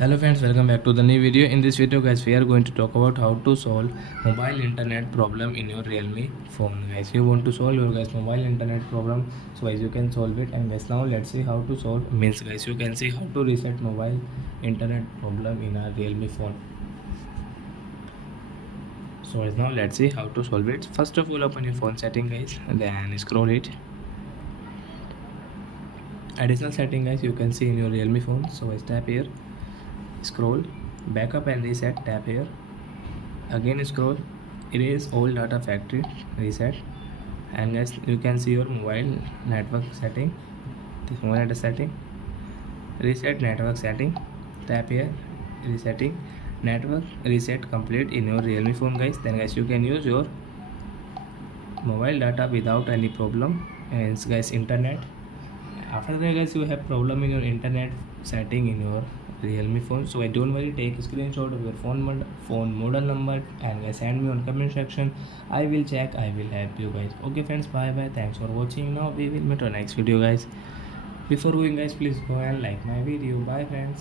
Hello friends, welcome back to the new video. In this video guys, we are going to talk about how to solve mobile internet problem in your Realme phone. Guys, you want to solve your guys mobile internet problem, so guys you can solve it. And guys, now let's see how to solve. Means guys, you can see how to reset mobile internet problem in our Realme phone. So guys, now let's see how to solve it. First of all, open your phone setting guys, and then scroll it. Additional setting guys, you can see in your Realme phone. So guys, tap here, scroll, backup and reset, tap here, again scroll, erase all data factory, reset, and guys you can see your mobile network setting, this mobile network setting, reset network setting, tap here, resetting network, reset complete in your Realme phone guys. Then guys you can use your mobile data without any problem. And guys, internet, after that guys you have problem in your internet setting in your Realme phone, so don't worry, take a screenshot of your phone model number and guys send me on comment section. I will check, I will help you guys. Okay friends, bye bye, thanks for watching. Now we will meet on next video guys. Before going guys, please go and like my video. Bye friends.